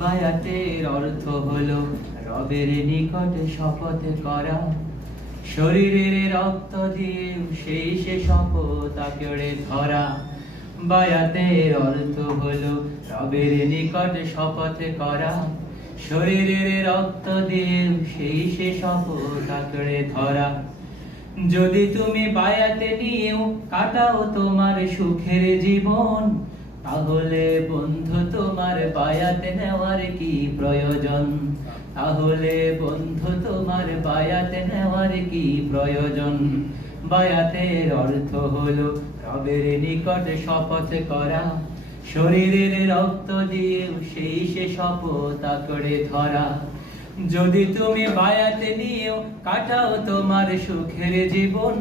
বায়াতের অর্থ হলো রবের নিকটে শপথ করা, শরীরের রক্ত দিয়ে সেই সে শপথ আঁকড়ে ধরা। বায়াতের অর্থ হলো রবের নিকটে শপথ করা, শরীরের রক্ত দিয়ে সেই সে শপথ আঁকড়ে ধরা। যদি তুমি বায়াতে নিয়েও কাটাও তোমার সুখের জীবন, তাহলে বন্ধু তোমার বায়াতে নেওয়ার কি প্রয়োজন? তাহলে বন্ধু তোমার বায়াতে নেওয়ার কি প্রয়োজন? বায়াতের অর্থ হলো রবের নিকটে শপথ করা, শরীরের রক্ত দিয়ে সেই সে শপথ আঁকড়ে ধরা। যদি তুমি বায়াতে নিয়েও কাটাও তোমার সুখের জীবন,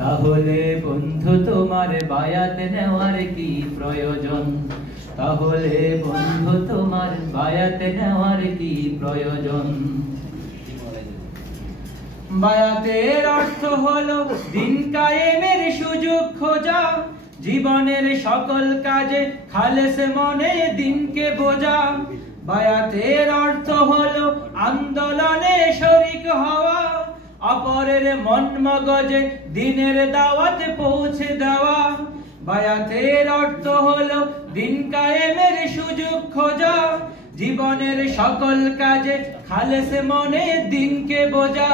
তাহলে বন্ধু তোমার বায়াতে নেওয়ার কি প্রয়োজন? তাহলে বন্ধু তোমার বায়াতে নেওয়ার কি প্রয়োজন? বায়াতের অর্থ হলো দিন কায়েমের সুযোগ খোঁজা, জীবনের সকল কাজে খালেস মনে দিনকে বোঝা। বায়াতের অর্থ হলো আন্দোলনে শরীক হওয়া, অপরের মন মগজে দিনের দাওয়াত পৌঁছে দেওয়া। বায়াতের অর্থ হলো দিন কায়েমের সুযোগ খোঁজা, জীবনের সকল কাজে খালেস মনে দিনকে বোঝা।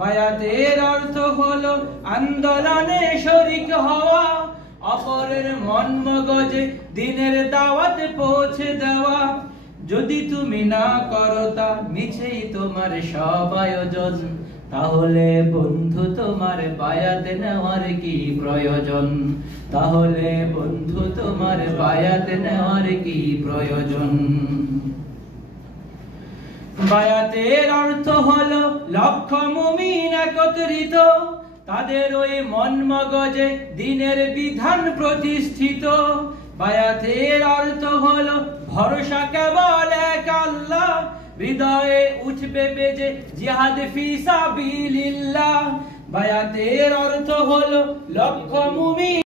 বায়াতের অর্থ হলো আন্দোলনে শরীক হওয়া, অপরের মন মগজে দিনের দাওয়াত পৌঁছে দেওয়া। যদি তুমি না করো তা মিছেই তোমার সব আয়োজন, তাহলে বন্ধু তোমার বায়াতে নেওয়ার কি প্রয়োজন? তাহলে বন্ধু তোমার বায়াতে নেওয়ার কি প্রয়োজন? বায়াতের অর্থ হলো লক্ষ মুমিন একত্রিত, তাদের ওই মন মগজে দিনের বিধান প্রতিষ্ঠিত। বায়াতের অর্থ হলো ভরসা কেবল এক আল্লাহ, হৃদয়ে উঠবে বেজে জিহাদ ফি সাবিলিল্লাহ। বায়াতের অর্থ হলো লক্ষ মুমিন